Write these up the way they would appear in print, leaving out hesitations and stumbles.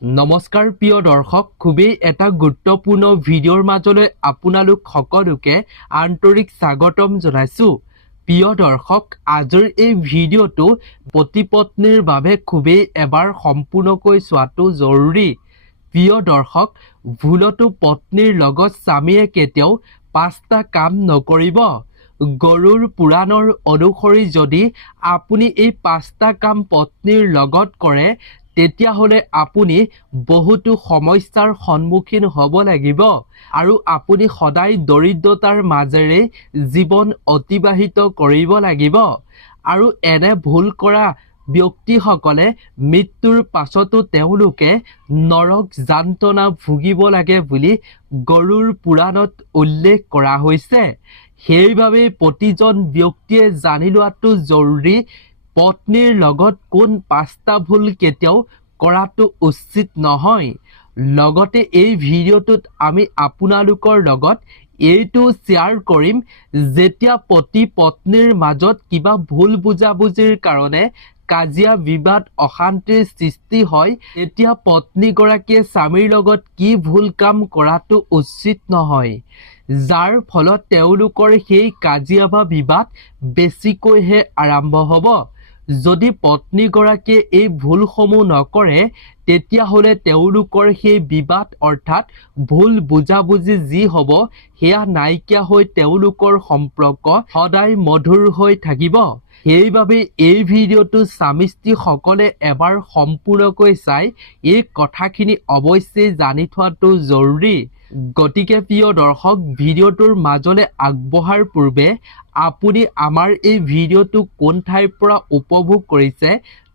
নমস্কাৰ প্ৰিয় দৰ্শক, খুবেই এটা গুৰুত্বপূৰ্ণ ভিডিঅ'ৰ মাজলৈ আপোনালোক সকলোকে আন্তৰিক স্বাগতম জনাইছো। প্ৰিয় দৰ্শক, আজিৰ এই ভিডিঅ'টো পতি পত্নীৰ বাবে খুবেই এবাৰ সম্পূৰ্ণকৈ চোৱাটো জৰুৰী। প্ৰিয় দৰ্শক, ভুলতো পত্নীৰ লগত স্বামীয়ে কেতিয়াও 5টা কাম নকৰিব। গৰুৰ পুৰাণৰ অনুসৰি যদি আপুনি এই 5টা কাম পত্নীৰ লগত কৰে তেতিয়াহ'লে আপুনি বহুতো সমস্যাৰ সন্মুখীন হ'ব লাগিব আৰু আপুনি সদায় দৰিদ্ৰতাৰ মাজেৰে জীৱন অতিবাহিত কৰিব লাগিব। আৰু এনে ভুল কৰা ব্যক্তিসকলে মৃত্যুৰ পাছতো তেওঁলোকে নৰক যান্ত্ৰণা ভুগিব লাগে বুলি গৰুৰ পুৰাণত উল্লেখ কৰা হৈছে। সেইবাবে প্ৰতিজন ব্যক্তিয়ে জানি লোৱাটো জৰুৰী, পত্নীৰ লগত কোন 5টা ভুল কেতিয়াও কৰাটো উচিত নহয়। লগতে এই ভিডিঅ'টোত আমি আপোনালোকৰ লগত এইটো শ্বেয়াৰ কৰিম, যেতিয়া পতি পত্নীৰ মাজত কিবা ভুল বুজাবুজিৰ কাৰণে কাজিয়া বিবাদ অশান্তিৰ সৃষ্টি হয় তেতিয়া পত্নীগৰাকীয়ে স্বামীৰ লগত কি ভুল কাম কৰাটো উচিত নহয়, যাৰ ফলত তেওঁলোকৰ সেই কাজিয়া বা বিবাদ বেছিকৈহে আৰম্ভ হ'ব। যদি পত্নীগৰাকীয়ে এই ভুলসমূহ নকৰে তেতিয়াহ'লে তেওঁলোকৰ সেই বিবাদ অৰ্থাৎ ভুল বুজাবুজি যি হ'ব সেয়া নাইকিয়া হৈ তেওঁলোকৰ সম্পৰ্ক সদায় মধুৰ হৈ থাকিব। সেইবাবে এই ভিডিঅ'টো স্বামী স্ত্ৰীসকলে এবাৰ সম্পূৰ্ণকৈ চাই এই কথাখিনি অৱশ্যেই জানি থোৱাটো জৰুৰী। গতিকে প্ৰিয় দৰ্শক, ভিডিঅ'টোৰ মাজলৈ আগবঢ়াৰ পূৰ্বে আপুনি আমাৰ এই ভিডিঅ'টো কোন ঠাইৰ পৰা উপভোগ কৰিছে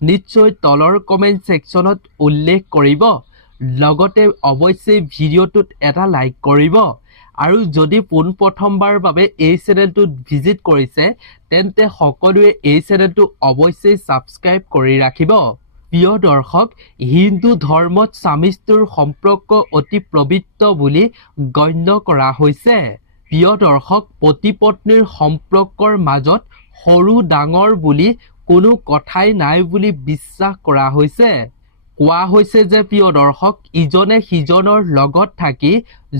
নিশ্চয় তলৰ কমেণ্ট ছেকশ্যনত উল্লেখ কৰিব। লগতে অৱশ্যেই ভিডিঅ'টোত এটা লাইক কৰিব। আৰু যদি পোনপ্ৰথমবাৰৰ বাবে এই চেনেলটোত ভিজিট কৰিছে তেন্তে সকলোৱে এই চেনেলটো অৱশ্যেই ছাবস্ক্ৰাইব কৰি ৰাখিব। প্ৰিয় দৰ্শক, হিন্দু ধৰ্মত স্বামী স্ত্ৰীৰ সম্পৰ্ক অতি পবিত্ৰ বুলি গণ্য কৰা হৈছে। প্ৰিয় দৰ্শক, পতি পত্নীৰ সম্পৰ্কৰ মাজত সৰু ডাঙৰ বুলি কোনো কথাই নাই বুলি বিশ্বাস কৰা হৈছে। কোৱা হৈছে যে প্ৰিয় দৰ্শক, ইজনে সিজনৰ লগত থাকি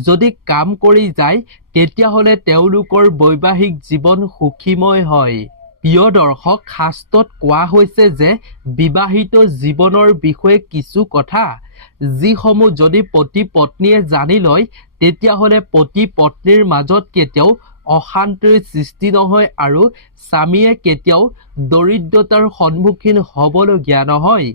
যদি কাম কৰি যায় তেতিয়াহ'লে তেওঁলোকৰ বৈবাহিক জীৱন সুখীময় হয়। প্ৰিয় দৰ্শক, শাস্ত্ৰত কোৱা হৈছে যে বিবাহিত জীৱনৰ বিষয়ে কিছু কথা যিসমূহ যদি পতি পত্নীয়ে জানি লয় তেতিয়াহ'লে পতি পত্নীৰ মাজত কেতিয়াও অশান্তিৰ সৃষ্টি নহয় আৰু স্বামীয়ে কেতিয়াও দৰিদ্ৰতাৰ সন্মুখীন হ'বলগীয়া নহয়।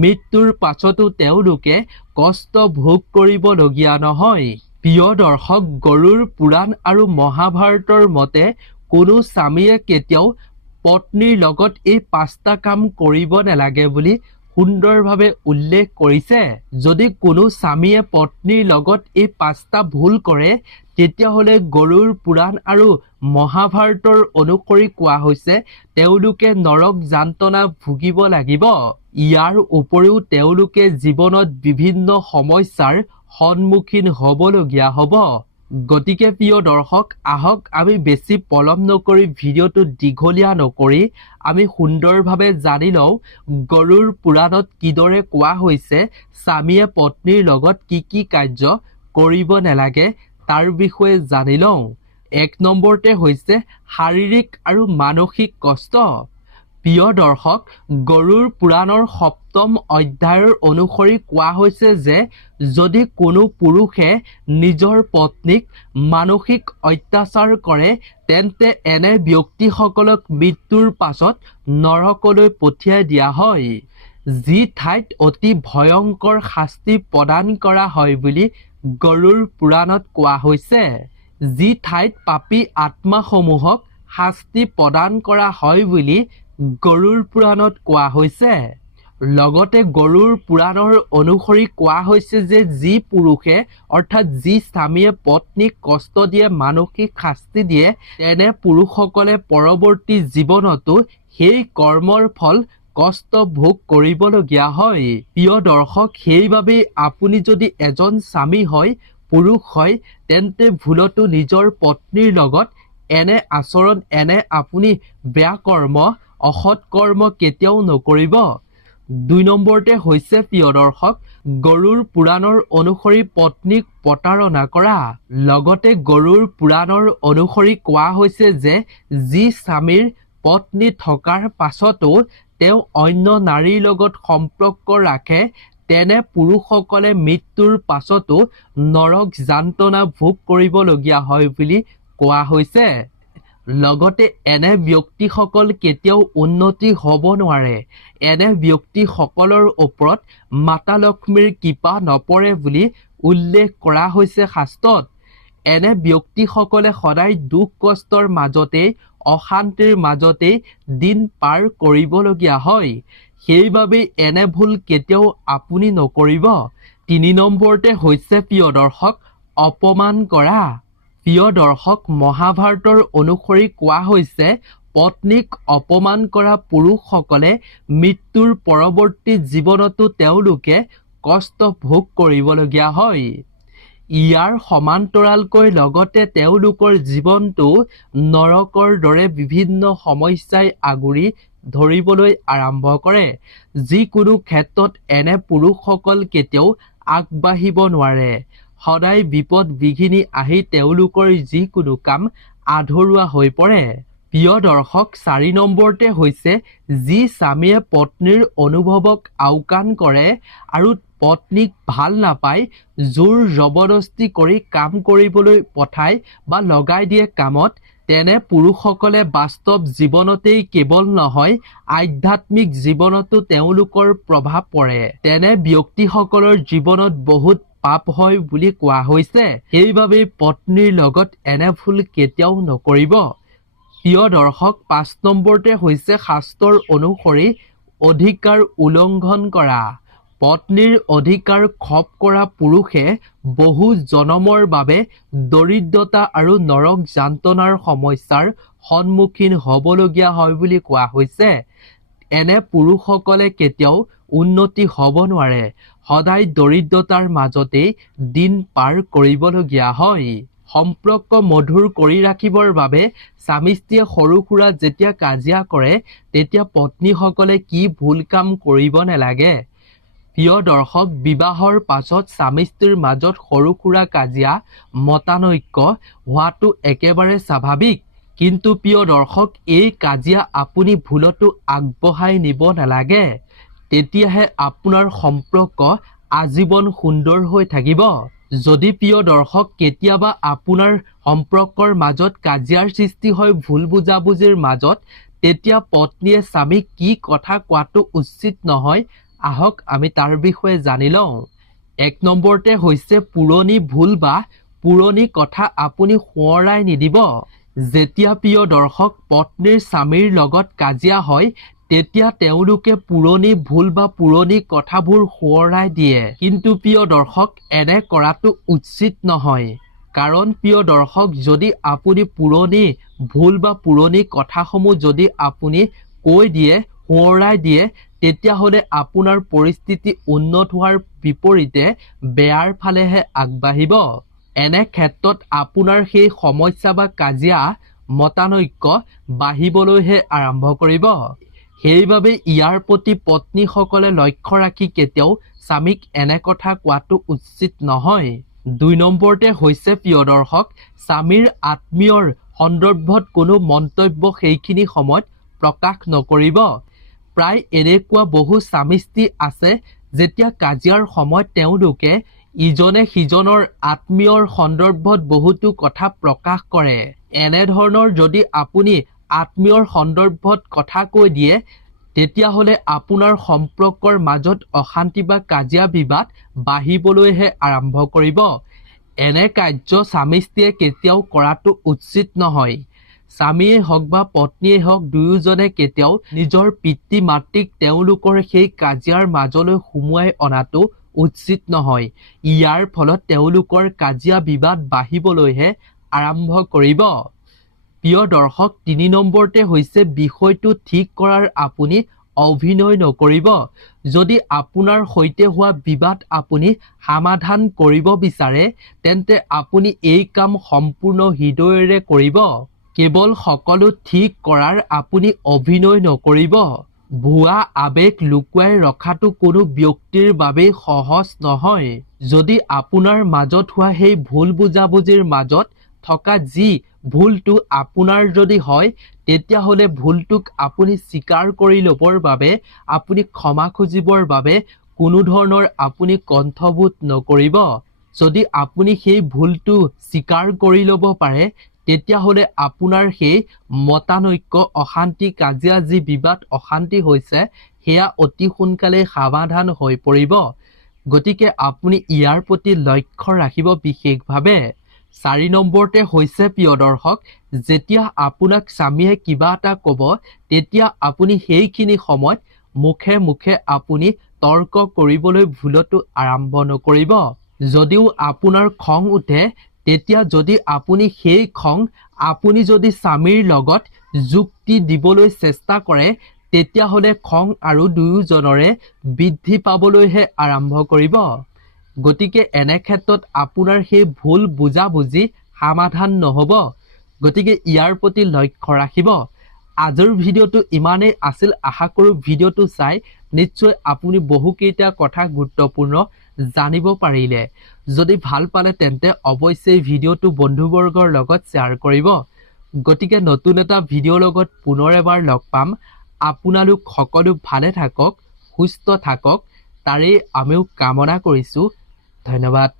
মৃত্যুৰ পাছতো তেওঁলোকে কষ্ট ভোগ কৰিবলগীয়া নহয়। প্ৰিয় দৰ্শক, গৰুৰ পুৰাণ আৰু মহাভাৰতৰ মতে কোনো স্বামীয়ে কেতিয়াও পত্নীৰ লগত এই 5টা কাম কৰিব নালাগে বুলি সুন্দৰভাৱে উল্লেখ কৰিছে। যদি কোনো স্বামীয়ে পত্নীৰ লগত এই 5টা ভুল কৰে তেতিয়াহ'লে গৰুৰ পুৰাণ আৰু মহাভাৰতৰ অনুসৰি কোৱা হৈছে তেওঁলোকে নৰক যান্ত্ৰণা ভুগিব লাগিব। ইয়াৰ উপৰিও তেওঁলোকে জীৱনত বিভিন্ন সমস্যাৰ সন্মুখীন হ'বলগীয়া হ'ব। গতিকে প্ৰিয় দৰ্শক, আহক আমি বেছি পলম নকৰি ভিডিঅ'টো দীঘলীয়া নকৰি আমি সুন্দৰভাৱে জানি লওঁ গৰুৰ পুৰাণত কিদৰে কোৱা হৈছে স্বামীয়ে পত্নীৰ লগত কি কি কাৰ্য কৰিব নালাগে তাৰ বিষয়ে জানি লওঁ। 1 নম্বৰতে হৈছে শাৰীৰিক আৰু মানসিক কষ্ট। প্ৰিয় দৰ্শক, গৰুৰ পুৰাণৰ 7ম অধ্যায়ৰ অনুসৰি কোৱা হৈছে যে যদি কোনো পুৰুষে নিজৰ পত্নীক মানসিক অত্যাচাৰ কৰে তেন্তে এনে ব্যক্তিসকলক মৃত্যুৰ পাছত নৰকলৈ পঠিয়াই দিয়া হয়, যি ঠাইত অতি ভয়ংকৰ শাস্তি প্ৰদান কৰা হয় বুলি গৰুৰ পুৰাণত কোৱা হৈছে। যি ঠাইত পাপী আত্মাসমূহক শাস্তি প্ৰদান কৰা হয় বুলি গৰুৰ পুৰাণত কোৱা হৈছে। লগতে গৰুৰ পুৰাণৰ অনুসৰি কোৱা হৈছে যে যি পুৰুষে অৰ্থাৎ যি স্বামীয়ে পত্নীক কষ্ট দিয়ে, মানসিক শাস্তি দিয়ে, তেনে পুৰুষসকলে পৰৱৰ্তী জীৱনতো সেই কৰ্মৰ ফল কষ্ট ভোগ কৰিবলগীয়া হয়। প্ৰিয় দৰ্শক, সেইবাবে আপুনি যদি এজন স্বামী হয়, পুৰুষ হয়, তেন্তে ভুলতো নিজৰ পত্নীৰ লগত এনে আচৰণ, এনে আপুনি বেয়া কৰ্ম, অসৎ কৰ্ম কেতিয়াও নকৰিব। 2 নম্বৰতে হৈছে প্ৰিয় দৰ্শক গৰুৰ পুৰাণৰ অনুসৰি পত্নীক প্ৰতাৰণা কৰা। লগতে গৰুৰ পুৰাণৰ অনুসৰি কোৱা হৈছে যে যি স্বামীৰ পত্নী থকাৰ পাছতো তেওঁ অন্য নাৰীৰ লগত সম্পৰ্ক ৰাখে তেনে পুৰুষসকলে মৃত্যুৰ পাছতো নৰক যান্ত্ৰণা ভোগ কৰিবলগীয়া হয় বুলি কোৱা হৈছে। লগতে এনে ব্যক্তিসকল কেতিয়াও উন্নতি হ'ব নোৱাৰে। এনে ব্যক্তিসকলৰ ওপৰত মাতা লক্ষ্মীৰ কৃপা নপৰে বুলি উল্লেখ কৰা হৈছে শাস্ত্ৰত। এনে ব্যক্তিসকলে সদায় দুখ কষ্টৰ মাজতেই অশান্তিৰ মাজতেই দিন পাৰ কৰিবলগীয়া হয়। সেইবাবে এনে ভুল কেতিয়াও আপুনি নকৰিব। 3 নম্বৰতে হৈছে প্ৰিয় দৰ্শক অপমান কৰা। প্ৰিয় দৰ্শক মহাভাৰতৰ অনুসৰি কোৱা হৈছে পত্নীক অপমান কৰা পুৰুষসকলে মৃত্যুৰ পৰৱৰ্তী জীৱনতো তেওঁলোকে কষ্ট ভোগ কৰিবলগীয়া হয়। ইয়াৰ সমান্তৰালকৈ লগতে তেওঁলোকৰ জীৱনটো নৰকৰ দৰে বিভিন্ন সমস্যাই আগুৰি ধৰিবলৈ আৰম্ভ কৰে। যিকোনো ক্ষেত্ৰত এনে পুৰুষসকল কেতিয়াও আগবাঢ়িব নোৱাৰে। সদায় বিপদ বিঘিনি আহি তেওঁলোকৰ যিকোনো কাম আধৰুৱা হৈ পৰে। প্ৰিয় দৰ্শক 4 নম্বৰতে হৈছে যি স্বামীয়ে পত্নীৰ অনুভৱক আওকাণ কৰে আৰু পত্নীক ভাল নাপায় জোৰ জবৰদস্তি কৰি কাম কৰিবলৈ পঠায় বা লগাই দিয়ে কামত তেনে পুৰুষসকলে বাস্তৱ জীৱনতেই কেৱল নহয় আধ্যাত্মিক জীৱনতো তেওঁলোকৰ প্ৰভাৱ পৰে। তেনে ব্যক্তিসকলৰ জীৱনত বহুত পাপ হয় বুলি কোৱা হৈছে। সেইবাবে পত্নীৰ লগত এনে ভুল কেতিয়াও নকৰিব। প্ৰিয় দৰ্শক 5 নম্বৰতে হৈছে শাস্ত্ৰৰ অনুসৰি অধিকাৰ উলংঘন কৰা। পত্নীৰ অধিকাৰ খপ কৰা পুৰুষে বহু জনমৰ বাবে দৰিদ্ৰতা আৰু নৰক যান্ত্ৰণাৰ সমস্যাৰ সন্মুখীন হ'বলগীয়া হয় বুলি কোৱা হৈছে। এনে পুৰুষসকলে কেতিয়াও উন্নতি হ'ব নোৱাৰে। সদায় দৰিদ্ৰতাৰ মাজতেই দিন পাৰ কৰিবলগীয়া হয়। সম্পৰ্ক মধুৰ কৰি ৰাখিবৰ বাবে স্বামী স্ত্ৰীয়ে সৰু সুৰা যেতিয়া কাজিয়া কৰে তেতিয়া পত্নীসকলে কি ভুল কাম কৰিব নালাগে। প্ৰিয় দৰ্শক বিবাহৰ পাছত স্বামী স্ত্ৰীৰ মাজত সৰু সুৰা কাজিয়া মতানৈক্য হোৱাটো একেবাৰে স্বাভাৱিক। কিন্তু প্ৰিয় দৰ্শক এই কাজিয়া আপুনি ভুলতো আগবঢ়াই নিব নালাগে। তেতিয়াহে আপোনাৰ সম্পৰ্ক আজীৱন সুন্দৰ হৈ থাকিব। যদি প্ৰিয় দৰ্শক কেতিয়াবা আপোনাৰ সম্পৰ্কৰ মাজত কাজিয়াৰ সৃষ্টি হয় ভুল বুজাবুজিৰ মাজত তেতিয়া পত্নীয়ে স্বামীক কি কথা কোৱাটো উচিত নহয় আহক আমি তাৰ বিষয়ে জানি লওঁ। 1 নম্বৰতে হৈছে পুৰণি ভুল বা পুৰণি কথা আপুনি সোঁৱৰাই নিদিব। যেতিয়া প্ৰিয় দৰ্শক পত্নীৰ স্বামীৰ লগত কাজিয়া হয় তেতিয়া তেওঁলোকে পুৰণি ভুল বা পুৰণি কথাবোৰ সোঁৱৰাই দিয়ে। কিন্তু প্ৰিয় দৰ্শক এনে কৰাটো উচিত নহয়। কাৰণ প্ৰিয় দৰ্শক যদি আপুনি পুৰণি ভুল বা পুৰণি কথাসমূহ যদি আপুনি কৈ দিয়ে সোঁৱৰাই দিয়ে তেতিয়াহ'লে আপোনাৰ পৰিস্থিতি উন্নত হোৱাৰ বিপৰীতে বেয়াৰ ফালেহে আগবাঢ়িব। এনে ক্ষেত্ৰত আপোনাৰ সেই সমস্যা বা কাজিয়া মতানৈক্য বাঢ়িবলৈহে আৰম্ভ কৰিব। সেইবাবে ইয়াৰ প্ৰতি পত্নীসকলে লক্ষ্য ৰাখি কেতিয়াও স্বামীক এনে কথা কোৱাটো উচিত নহয়। 2 নম্বৰতে হৈছে প্ৰিয় দৰ্শক স্বামীৰ আত্মীয়ৰ সন্দৰ্ভত কোনো মন্তব্য সেইখিনি সময়ত প্ৰকাশ নকৰিব। প্ৰায় এনেকুৱা বহু স্বামী স্ত্ৰী আছে যেতিয়া কাজিয়াৰ সময়ত তেওঁলোকে ইজনে সিজনৰ আত্মীয়ৰ সন্দৰ্ভত বহুতো কথা প্ৰকাশ কৰে। এনেধৰণৰ যদি আপুনি আত্মীয়ৰ সন্দৰ্ভত কথা কৈ দিয়ে তেতিয়াহ'লে আপোনাৰ সম্পৰ্কৰ মাজত অশান্তি বা কাজিয়া বিবাদ বাঢ়িবলৈহে আৰম্ভ কৰিব। এনে কাৰ্য স্বামী স্ত্ৰীয়ে কেতিয়াও কৰাটো উচিত নহয়। স্বামীয়ে হওক বা পত্নীয়ে হওক দুয়োজনে কেতিয়াও নিজৰ পিতৃ মাতৃক তেওঁলোকৰ সেই কাজিয়াৰ মাজলৈ সুমুৱাই অনাটো উচিত নহয়। ইয়াৰ ফলত তেওঁলোকৰ কাজিয়া বিবাদ বাঢ়িবলৈহে আৰম্ভ কৰিব। প্ৰিয় দৰ্শক 3 নম্বৰতে হৈছে বিষয়টো ঠিক কৰাৰ আপুনি অভিনয় নকৰিব। যদি আপোনাৰ সৈতে হোৱা বিবাদ আপুনি সমাধান কৰিব বিচাৰে তেন্তে আপুনি এই কাম সম্পূৰ্ণ হৃদয়েৰে কৰিব। কেৱল সকলো ঠিক কৰাৰ আপুনি অভিনয় নকৰিব। ভুৱা আবেগ লুকুৱাই ৰখাটো কোনো ব্যক্তিৰ বাবে সহজ নহয়। যদি আপোনাৰ মাজত হোৱা সেই ভুল বুজাবুজিৰ মাজত থকা যি ভুলটো আপোনাৰ যদি হয়, তেতিয়াহ'লে ভুলটোক আপুনি স্বীকাৰ কৰি ল'বৰ বাবে, আপুনি ক্ষমা খুজিবৰ বাবে কোনো ধৰণৰ আপুনি কণ্ঠবোধ নকৰিব। যদি আপুনি সেই ভুলটো স্বীকাৰ কৰি ল'ব পাৰে, তেতিয়াহ'লে আপোনাৰ সেই মতানৈক্য, অশান্তি, কাজিয়া, যি বিবাদ অশান্তি হৈছে, সেয়া অতি সোনকালে সমাধান হৈ পৰিব। গতিকে আপুনি ইয়াৰ প্ৰতি লক্ষ্য ৰাখিব বিশেষভাৱে। 4 নম্বৰতে হৈছে প্ৰিয় দৰ্শক, যেতিয়া আপোনাক স্বামীয়ে কিবা এটা ক'ব, তেতিয়া আপুনি সেইখিনি সময়ত মুখে মুখে আপুনি তৰ্ক কৰিবলৈ ভুলতো আৰম্ভ নকৰিব। যদিও আপোনাৰ খং উঠে, তেতিয়া যদি আপুনি সেই খং আপুনি যদি স্বামীৰ লগত যুক্তি দিবলৈ চেষ্টা কৰে, তেতিয়াহ'লে খং আৰু দুয়োজনৰে বৃদ্ধি পাবলৈহে আৰম্ভ কৰিব। গতিকে এনে ক্ষেত্ৰত আপোনাৰ সেই ভুল বুজাবুজি সমাধান নহ'ব। গতিকে ইয়াৰ প্ৰতি লক্ষ্য ৰাখিব। আজিৰ ভিডিঅ'টো ইমানেই আছিল। আশা কৰোঁ ভিডিঅ'টো চাই নিশ্চয় আপুনি বহুকেইটা কথা গুৰুত্বপূৰ্ণ জানিব পাৰিলে। যদি ভাল পালে তেন্তে অৱশ্যেই ভিডিঅ'টো বন্ধুবৰ্গৰ লগত শ্বেয়াৰ কৰিব। গতিকে নতুন এটা ভিডিঅ'ৰ লগত পুনৰ এবাৰ লগ পাম। আপোনালোক সকলো ভালে থাকক, সুস্থ থাকক, তাৰেই আমিও কামনা কৰিছোঁ। ধন্যবাদ।